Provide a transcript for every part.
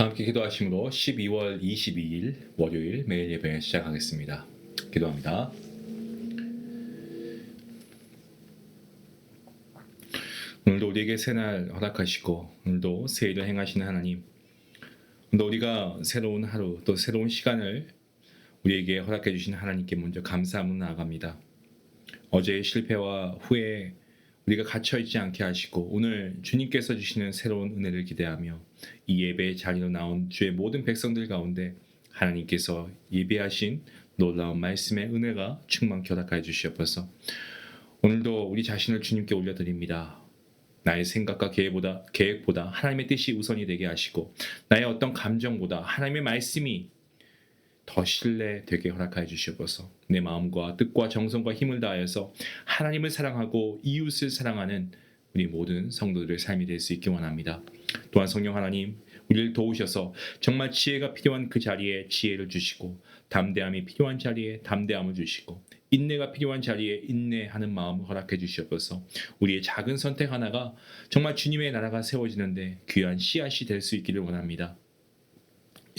다 함께 기도하심으로 12월 22일 월요일 매일 예배 시작하겠습니다. 기도합니다. 오늘도 우리에게 새날 허락하시고 오늘도 새 일을 행하시는 하나님, 오늘도 우리가 새로운 하루 또 새로운 시간을 우리에게 허락해 주신 하나님께 먼저 감사함으로 나아갑니다. 어제의 실패와 후회 우리가 갇혀있지 않게 하시고 오늘 주님께서 주시는 새로운 은혜를 기대하며 이 예배의 자리로 나온 주의 모든 백성들 가운데 하나님께서 예배하신 놀라운 말씀의 은혜가 충만케 허락하여 주시옵소서. 오늘도 우리 자신을 주님께 올려드립니다. 나의 생각과 계획보다 하나님의 뜻이 우선이 되게 하시고 나의 어떤 감정보다 하나님의 말씀이 더 신뢰되게 허락하여 주시옵소서. 내 마음과 뜻과 정성과 힘을 다하여서 하나님을 사랑하고 이웃을 사랑하는 우리 모든 성도들의 삶이 될 수 있기 원합니다. 또한 성령 하나님, 우리를 도우셔서 정말 지혜가 필요한 그 자리에 지혜를 주시고 담대함이 필요한 자리에 담대함을 주시고 인내가 필요한 자리에 인내하는 마음을 허락해 주시옵소서. 우리의 작은 선택 하나가 정말 주님의 나라가 세워지는데 귀한 씨앗이 될 수 있기를 원합니다.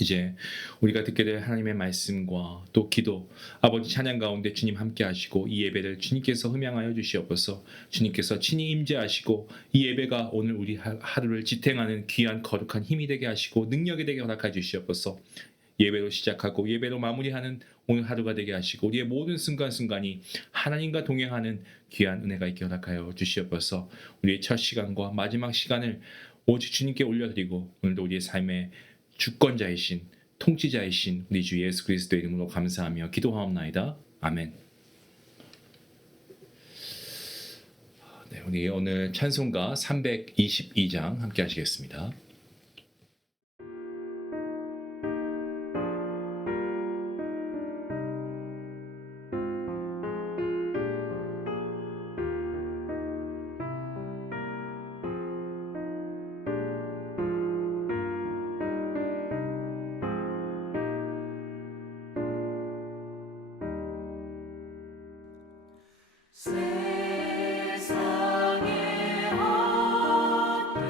이제 우리가 듣게 될 하나님의 말씀과 또 기도, 아버지 찬양 가운데 주님 함께 하시고 이 예배를 주님께서 흠양하여 주시옵소서. 주님께서 친히 임재하시고 이 예배가 오늘 우리 하루를 지탱하는 귀한 거룩한 힘이 되게 하시고 능력이 되게 허락하여 주시옵소서. 예배로 시작하고 예배로 마무리하는 오늘 하루가 되게 하시고 우리의 모든 순간순간이 하나님과 동행하는 귀한 은혜가 있게 허락하여 주시옵소서. 우리의 첫 시간과 마지막 시간을 오직 주님께 올려드리고 오늘도 우리의 삶의 주권자이신 통치자이신 우리 주 예수 그리스도의 이름으로 감사하며 기도하옵나이다. 아멘. 네, 우리 오늘 찬송가 322장 함께 하시겠습니다. 세상의 헛된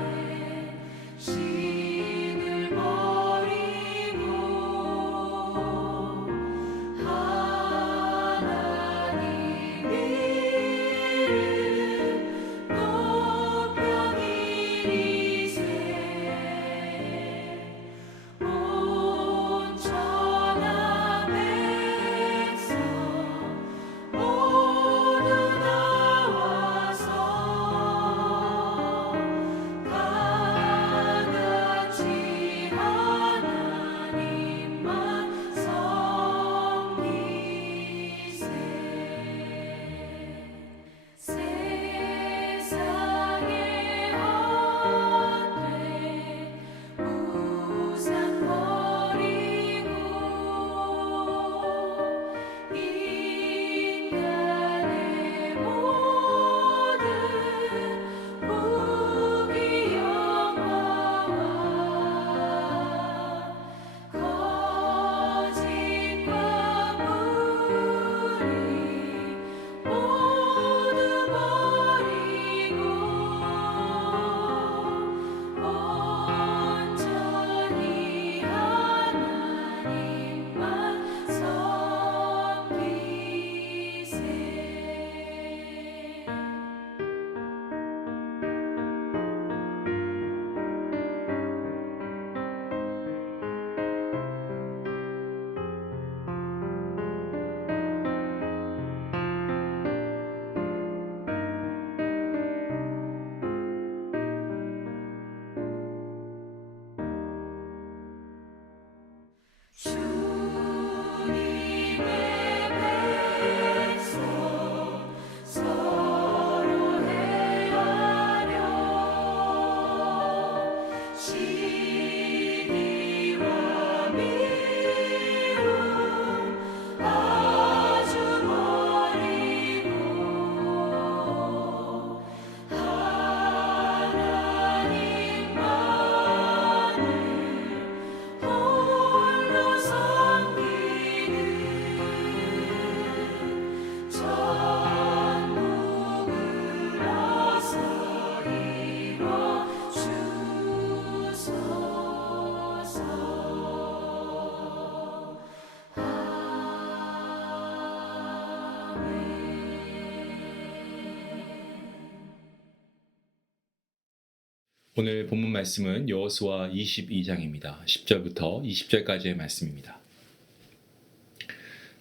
오늘 본문 말씀은 여호수아 22장입니다. 10절부터 20절까지의 말씀입니다.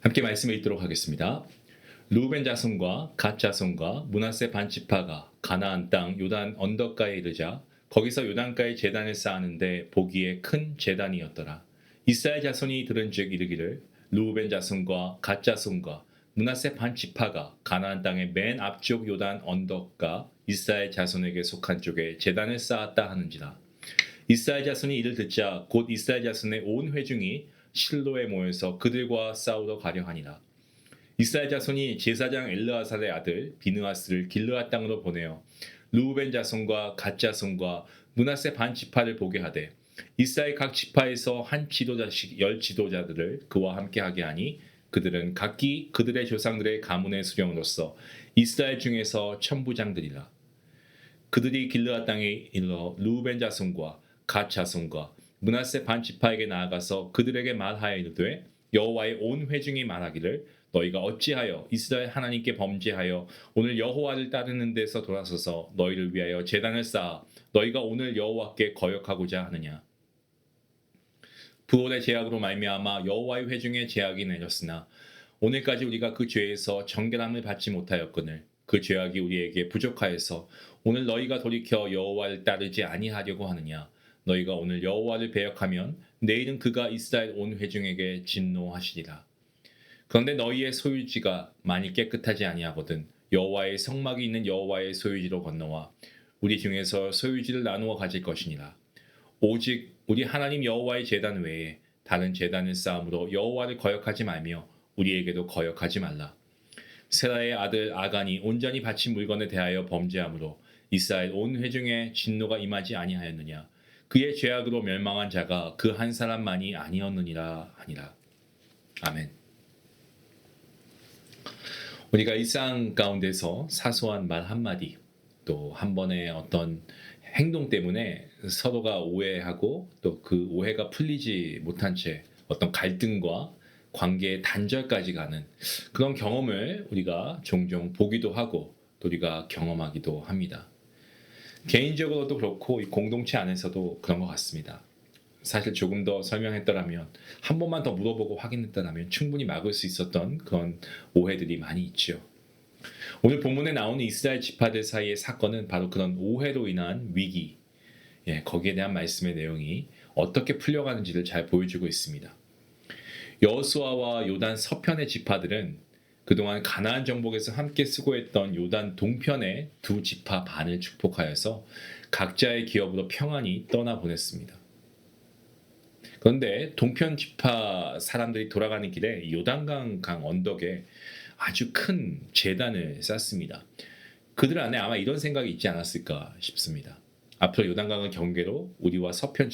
함께 말씀을 읽도록 하겠습니다. 르우벤 자손과 갓 자손과 므낫세 반 지파가 가나안 땅 요단 언덕가에 이르자 거기서 요단가에 제단을 쌓았는데 보기에 큰 제단이었더라. 이스라엘 자손이 들은즉 이르기를 르우벤 자손과 갓 자손과 므낫세 반 지파가 가나안 땅의 맨 앞쪽 요단 언덕가 이스라엘 자손에게 속한 쪽에 제단을 쌓았다 하는지라. 이스라엘 자손이 이를 듣자 곧 이스라엘 자손의 온 회중이 실로에 모여서 그들과 싸우러 가려 하니라. 이스라엘 자손이 제사장 엘르아살의 아들 비느하스를 길르앗 땅으로 보내어 르우벤 자손과 갓 자손과 므낫세 반 지파를 보게 하되 이스라엘 각 지파에서 한 지도자씩 10지도자들을 그와 함께 하게 하니 그들은 각기 그들의 조상들의 가문의 수령으로서 이스라엘 중에서 천부장들이라. 그들이 길르앗 땅에 이르러 르우벤 자손과 갓 자손과 므낫세 반 지파에게 나아가서 그들에게 말하여 이르되 여호와의 온 회중이 말하기를 너희가 어찌하여 이스라엘 하나님께 범죄하여 오늘 여호와를 따르는 데서 돌아서서 너희를 위하여 제단을 쌓아 너희가 오늘 여호와께 거역하고자 하느냐. 부올의 제약으로 말미암아 여호와의 회중의 제약이 내렸으나 오늘까지 우리가 그 죄에서 정결함을 받지 못하였거늘 그 죄악이 우리에게 부족하여서 오늘 너희가 돌이켜 여호와를 따르지 아니하려고 하느냐. 너희가 오늘 여호와를 배역하면 내일은 그가 이스라엘 온 회중에게 진노하시리라. 그런데 너희의 소유지가 만일 깨끗하지 아니하거든 여호와의 성막이 있는 여호와의 소유지로 건너와 우리 중에서 소유지를 나누어 가질 것이니라. 오직 우리 하나님 여호와의 제단 외에 다른 제단을 쌓음으로 여호와를 거역하지 말며 우리에게도 거역하지 말라. 세라의 아들 아간이 온전히 바친 물건에 대하여 범죄함으로 이스라엘 온 회중에 진노가 임하지 아니하였느냐. 그의 죄악으로 멸망한 자가 그 한 사람만이 아니었느니라 하니라. 아멘. 우리가 일상 가운데서 사소한 말 한마디 또 한 번의 어떤 행동 때문에 서로가 오해하고 또 그 오해가 풀리지 못한 채 어떤 갈등과 관계의 단절까지 가는 그런 경험을 우리가 종종 보기도 하고 또 우리가 경험하기도 합니다. 개인적으로도 그렇고 이 공동체 안에서도 그런 것 같습니다. 사실 조금 더 설명했더라면 한 번만 더 물어보고 확인했더라면 충분히 막을 수 있었던 그런 오해들이 많이 있죠. 오늘 본문에 나오는 이스라엘 지파들 사이의 사건은 바로 그런 오해로 인한 위기, 거기에 대한 말씀의 내용이 어떻게 풀려가는지를 잘 보여주고 있습니다. 여호수아와 요단 서편의 지파들은 그동안 가나안 정복에서 함께 수고했던 요단 동편의 두 지파 반을 축복하여서 각자의 기업으로 평안히 떠나보냈습니다. 그런데 동편 지파 사람들이 돌아가는 길에 요단강 언덕에 아주 큰 제단을 쌓습니다. 그들 안에 아마 이런 생각이 있지 않았을까 싶습니다. 앞으로 요단강을 경계로 우리와 서편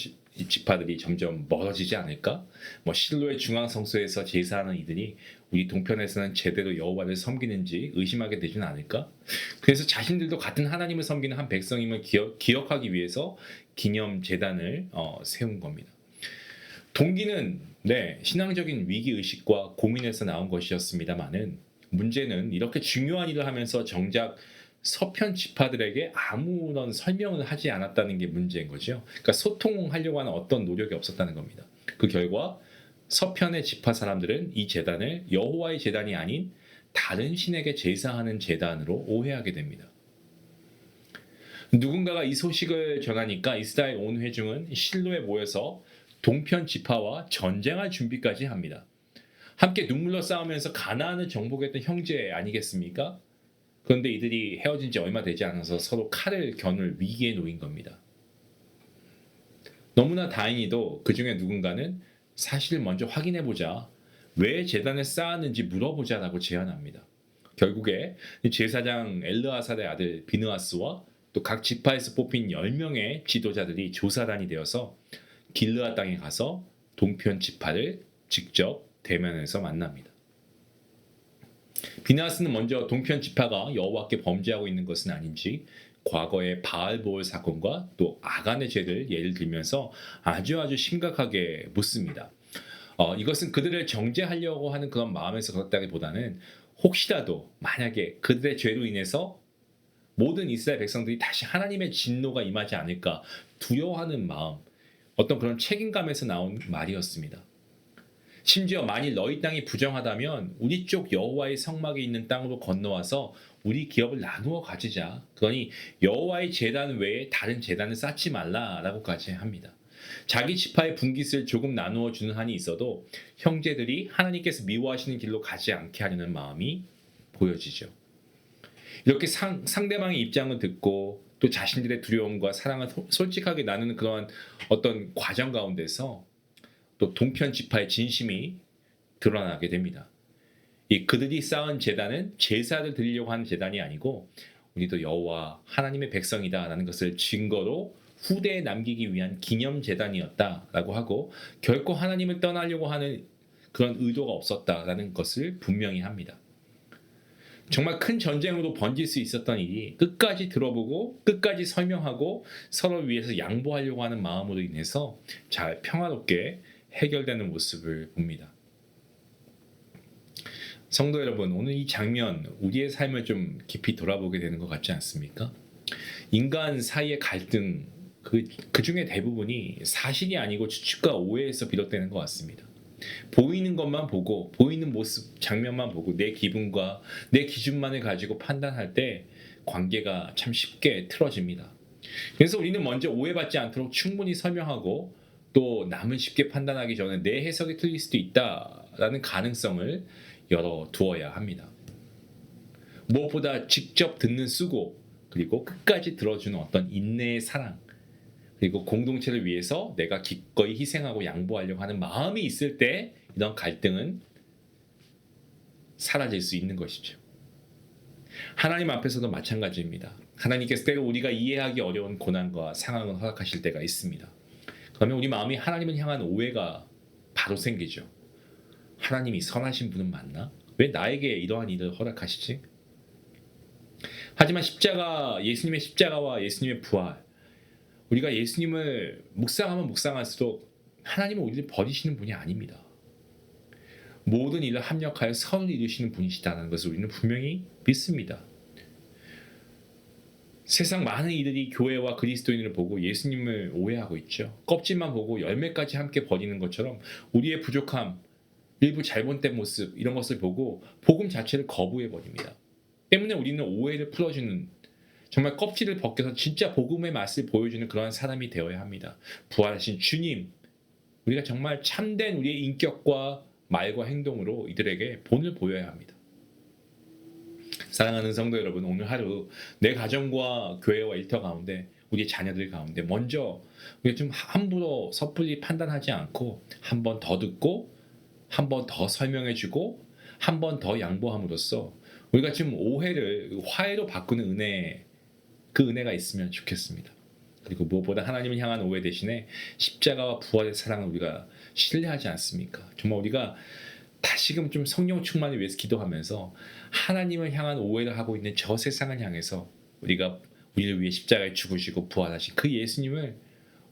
지파들이 점점 멀어지지 않을까? 실로의 중앙 성소에서 제사하는 이들이 우리 동편에서는 제대로 여호와를 섬기는지 의심하게 되지는 않을까? 그래서 자신들도 같은 하나님을 섬기는 한 백성임을 기억하기 위해서 기념 제단을 세운 겁니다. 동기는 신앙적인 위기 의식과 고민에서 나온 것이었습니다만은 문제는 이렇게 중요한 일을 하면서 정작 서편 지파들에게 아무런 설명을 하지 않았다는 게 문제인 거죠. 그러니까 소통하려고 하는 어떤 노력이 없었다는 겁니다. 그 결과 서편의 지파 사람들은 이 제단을 여호와의 제단이 아닌 다른 신에게 제사하는 제단으로 오해하게 됩니다. 누군가가 이 소식을 전하니까 이스라엘 온 회중은 실로에 모여서 동편 지파와 전쟁할 준비까지 합니다. 함께 눈물로 싸우면서 가나안을 정복했던 형제 아니겠습니까? 그런데 이들이 헤어진 지 얼마 되지 않아서 서로 칼을 겨눌 위기에 놓인 겁니다. 너무나 다행히도 그 중에 누군가는 사실을 먼저 확인해보자, 왜 제단을 쌓았는지 물어보자라고 제안합니다. 결국에 제사장 엘르아살의 아들 비느하스와 또 각 지파에서 뽑힌 10명의 지도자들이 조사단이 되어서 길르앗 땅에 가서 동편 지파를 직접 대면해서 만납니다. 비느하스는 먼저 동편 지파가 여호와께 범죄하고 있는 것은 아닌지 과거의 바알보올 사건과 또 아간의 죄를 예를 들면서 아주 심각하게 묻습니다. 이것은 그들을 정죄하려고 하는 그런 마음에서 그렇다기보다는 혹시라도 만약에 그들의 죄로 인해서 모든 이스라엘 백성들이 다시 하나님의 진노가 임하지 않을까 두려워하는 마음, 어떤 그런 책임감에서 나온 말이었습니다. 심지어 만일 너희 땅이 부정하다면 우리 쪽 여호와의 성막이 있는 땅으로 건너와서 우리 기업을 나누어 가지자. 그러니 여호와의 제단 외에 다른 제단을 쌓지 말라라고까지 합니다. 자기 지파의 분깃을 조금 나누어 주는 한이 있어도 형제들이 하나님께서 미워하시는 길로 가지 않게 하려는 마음이 보여지죠. 이렇게 상대방의 입장을 듣고 또 자신들의 두려움과 사랑을 솔직하게 나누는 그러한 어떤 과정 가운데서 또 동편 지파의 진심이 드러나게 됩니다. 이 그들이 쌓은 제단은 제사를 드리려고 하는 제단이 아니고 우리도 여호와 하나님의 백성이다라는 것을 증거로 후대에 남기기 위한 기념 제단이었다라고 하고 결코 하나님을 떠나려고 하는 그런 의도가 없었다라는 것을 분명히 합니다. 정말 큰 전쟁으로 번질 수 있었던 일이 끝까지 들어보고 끝까지 설명하고 서로를 위해서 양보하려고 하는 마음으로 인해서 잘 평화롭게 해결되는 모습을 봅니다. 성도 여러분, 오늘 이 장면 우리의 삶을 좀 깊이 돌아보게 되는 것 같지 않습니까? 인간 사이의 갈등 그 중에 대부분이 사실이 아니고 추측과 오해에서 비롯되는 것 같습니다. 보이는 것만 보고 보이는 모습 장면만 보고 내 기분과 내 기준만을 가지고 판단할 때 관계가 참 쉽게 틀어집니다. 그래서 우리는 먼저 오해받지 않도록 충분히 설명하고 또 남을 쉽게 판단하기 전에 내 해석이 틀릴 수도 있다라는 가능성을 열어두어야 합니다. 무엇보다 직접 듣는 수고 그리고 끝까지 들어주는 어떤 인내의 사랑 그리고 공동체를 위해서 내가 기꺼이 희생하고 양보하려고 하는 마음이 있을 때 이런 갈등은 사라질 수 있는 것이죠. 하나님 앞에서도 마찬가지입니다. 하나님께서 때로 우리가 이해하기 어려운 고난과 상황을 허락하실 때가 있습니다. 그러면 우리 마음이 하나님을 향한 오해가 바로 생기죠. 하나님이 선하신 분은 맞나? 왜 나에게 이러한 일을 허락하시지? 하지만 예수님의 십자가와 예수님의 부활, 우리가 예수님을 묵상하면 묵상할수록 하나님은 우리를 버리시는 분이 아닙니다. 모든 일을 합력하여 선을 이루시는 분이시다는 것을 우리는 분명히 믿습니다. 세상 많은 이들이 교회와 그리스도인을 보고 예수님을 오해하고 있죠. 껍질만 보고 열매까지 함께 버리는 것처럼 우리의 부족함, 일부 잘못된 모습 이런 것을 보고 복음 자체를 거부해버립니다. 때문에 우리는 오해를 풀어주는 정말 껍질을 벗겨서 진짜 복음의 맛을 보여주는 그러한 사람이 되어야 합니다. 부활하신 주님, 우리가 정말 참된 우리의 인격과 말과 행동으로 이들에게 본을 보여야 합니다. 사랑하는 성도 여러분, 오늘 하루 내 가정과 교회와 일터 가운데 우리의 자녀들 가운데 먼저 우리가 좀 함부로 섣불리 판단하지 않고 한 번 더 듣고 한 번 더 설명해주고 한 번 더 양보함으로써 우리가 지금 오해를 화해로 바꾸는 그 은혜가 있으면 좋겠습니다. 그리고 무엇보다 하나님을 향한 오해 대신에 십자가와 부활의 사랑을 우리가 신뢰하지 않습니까? 정말 우리가 다시금 좀 성령 충만을 위해서 기도하면서 하나님을 향한 오해를 하고 있는 저 세상을 향해서 우리가 우리를 위해 십자가에 죽으시고 부활하신 그 예수님을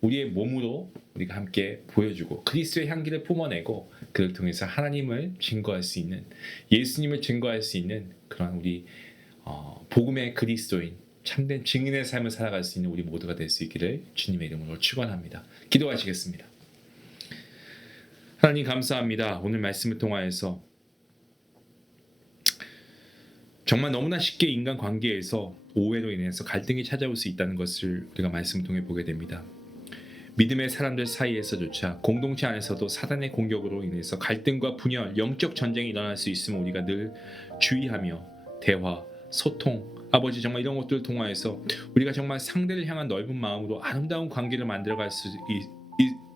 우리의 몸으로 우리가 함께 보여주고 그리스도의 향기를 뿜어내고 그를 통해서 하나님을 증거할 수 있는 예수님을 증거할 수 있는 그런 우리 복음의 그리스도인 참된 증인의 삶을 살아갈 수 있는 우리 모두가 될 수 있기를 주님의 이름으로 축원합니다. 기도하시겠습니다. 하나님 감사합니다. 오늘 말씀을 통하여서 정말 너무나 쉽게 인간 관계에서 오해로 인해서 갈등이 찾아올 수 있다는 것을 우리가 말씀을 통해 보게 됩니다. 믿음의 사람들 사이에서조차 공동체 안에서도 사단의 공격으로 인해서 갈등과 분열, 영적 전쟁이 일어날 수 있음을 우리가 늘 주의하며 대화, 소통, 아버지 정말 이런 것들을 통하여서 우리가 정말 상대를 향한 넓은 마음으로 아름다운 관계를 만들어갈 수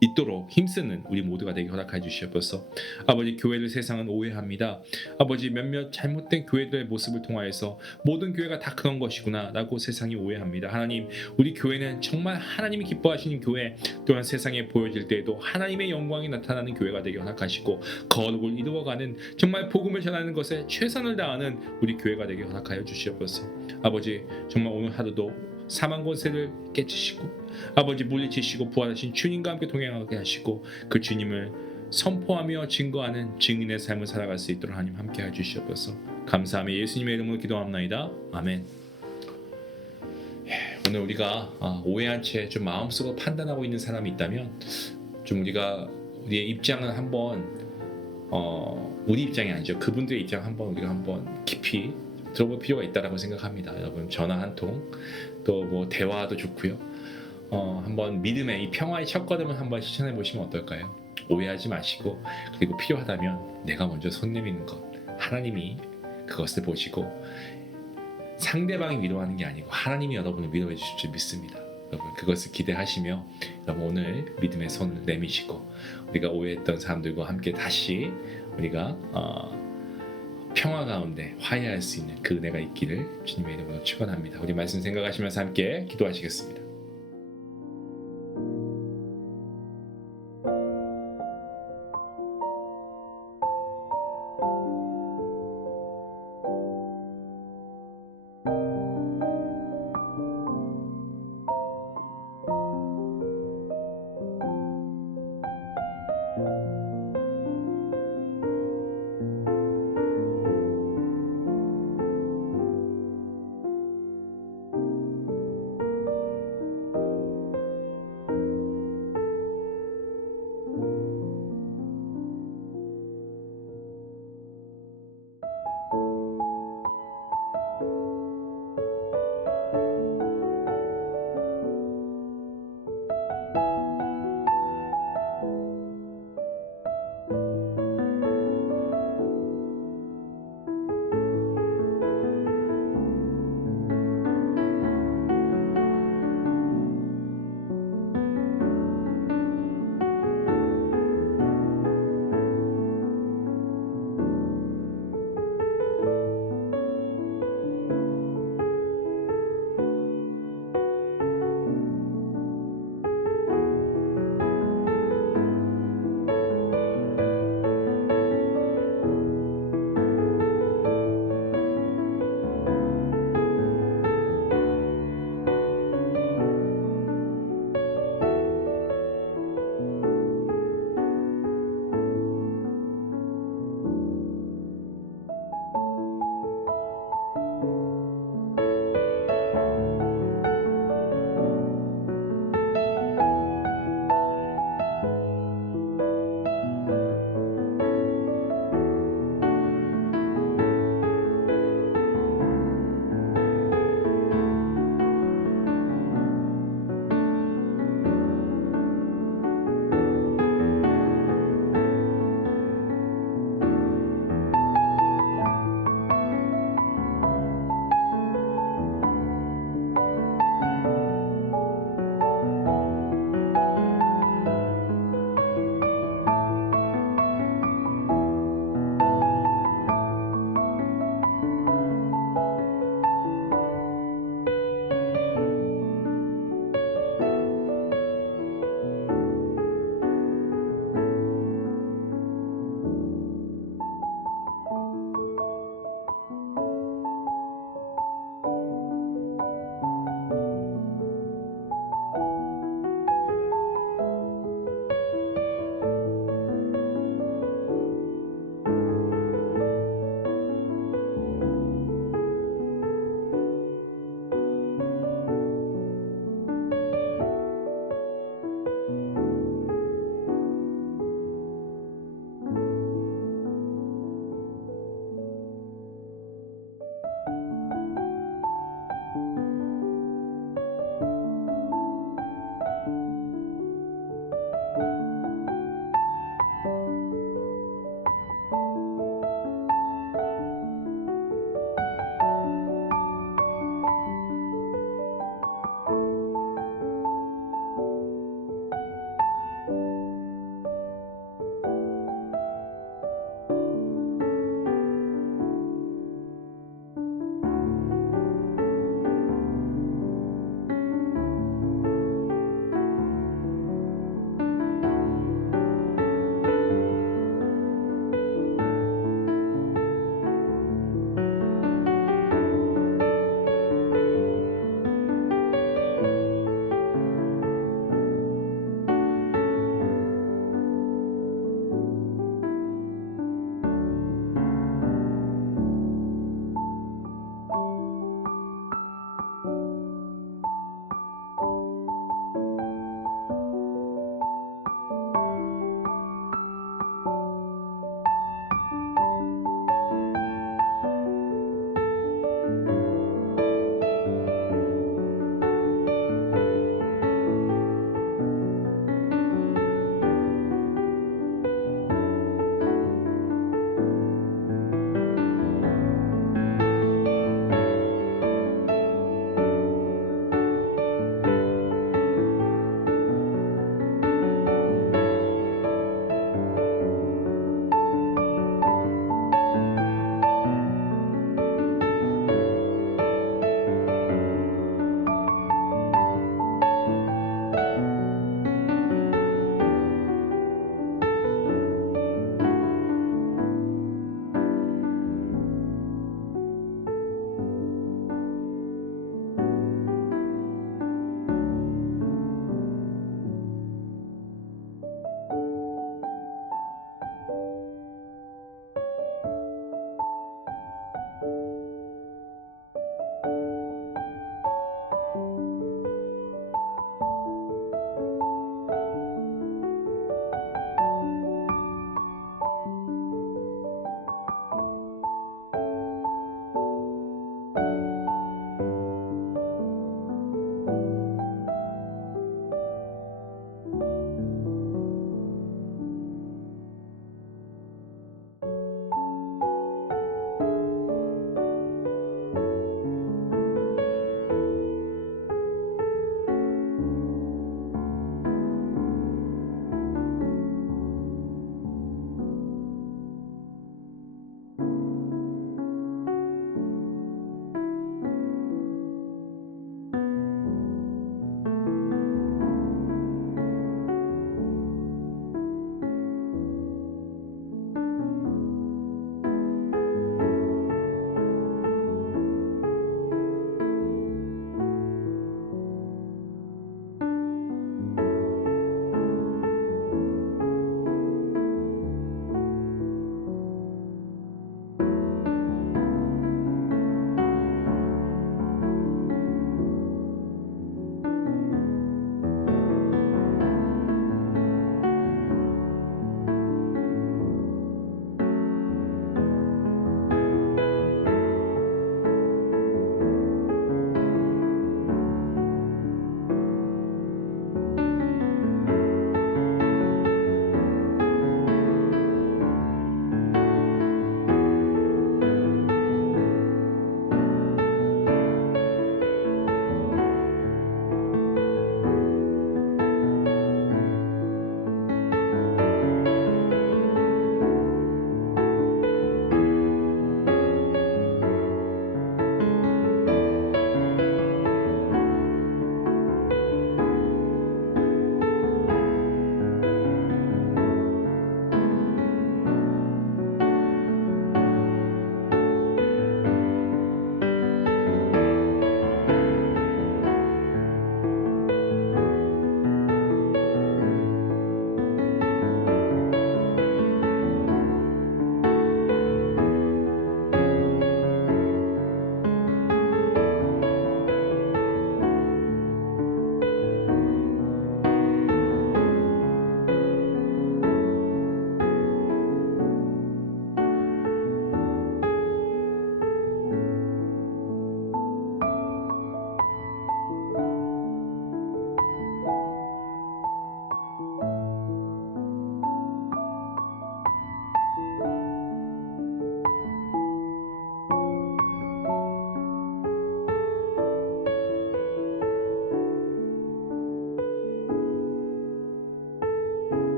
있도록 힘쓰는 우리 모두가 되게 허락해 주시옵소서. 아버지 교회를 세상은 오해합니다. 아버지 몇몇 잘못된 교회들의 모습을 통하여서 모든 교회가 다 그런 것이구나 라고 세상이 오해합니다. 하나님 우리 교회는 정말 하나님이 기뻐하시는 교회 또한 세상에 보여질 때에도 하나님의 영광이 나타나는 교회가 되게 허락하시고 거룩을 이루어가는 정말 복음을 전하는 것에 최선을 다하는 우리 교회가 되게 허락하여 주시옵소서. 아버지 정말 오늘 하루도 사망 권세를 깨치시고 아버지 물리치시고 부활하신 주님과 함께 동행하게 하시고 그 주님을 선포하며 증거하는 증인의 삶을 살아갈 수 있도록 하나님 함께 해주시옵소서. 감사하며 예수님의 이름으로 기도합나이다. 아멘. 오늘 우리가 오해한 채 좀 마음속으로 판단하고 있는 사람이 있다면 좀 우리가 우리의 입장을 한번 우리 입장이 아니죠. 그분들의 입장 한번 우리가 한번 깊이 들어볼 필요가 있다라고 생각합니다. 여러분 전화 한 통, 또 뭐 대화도 좋고요. 한번 믿음의 이 평화의 첫걸음을 한번 실천해 보시면 어떨까요? 오해하지 마시고, 그리고 필요하다면 내가 먼저 손 내미는 것, 하나님이 그것을 보시고 상대방이 위로하는 게 아니고 하나님이 여러분을 위로해 주실 줄 믿습니다. 여러분 그것을 기대하시며 여러분 오늘 믿음의 손을 내미시고 우리가 오해했던 사람들과 함께 다시 우리가 평화 가운데 화해할 수 있는 그 은혜가 있기를 주님의 이름으로 축원합니다. 우리 말씀 생각하시면서 함께 기도하시겠습니다.